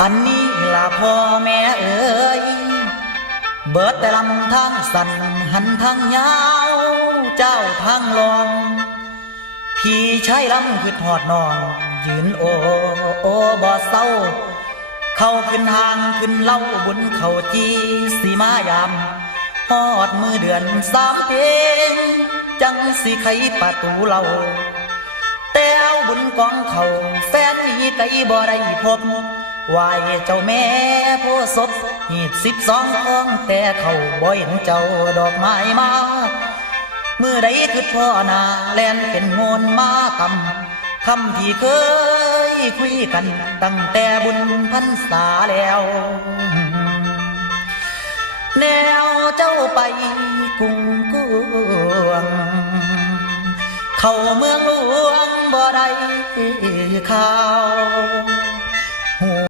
อันนี้ล่ะพ่อแม่เอ๋ยเบิดแต่ลำทางสั่นหันทางยาวเจ้าทางลองพี่ชายลำคือหอดนอนยืนโอบ่เศร้าเข้าขึ้นทางขึ้นเล่าบุญเข้าจีสีมายามฮอดมือเดือนสามเพลงจังสิไขประตูเราแต่เอาบุญกองเขาแฟนนี้ไกบ่ได้พบไหวเจ้าแม่โพศพหีด12ของแต่เขาบ่เห็นเจ้าดอกไม้มาเมื่อใดคือพ่อนาแลนเป็นโงนมาตำคำที่เคยคุยกันตั้งแต่บุญพรรษาแล้วแนวเจ้าไปกุ้งกวงเข้าเมืองหลวงบ่ได้ข่าว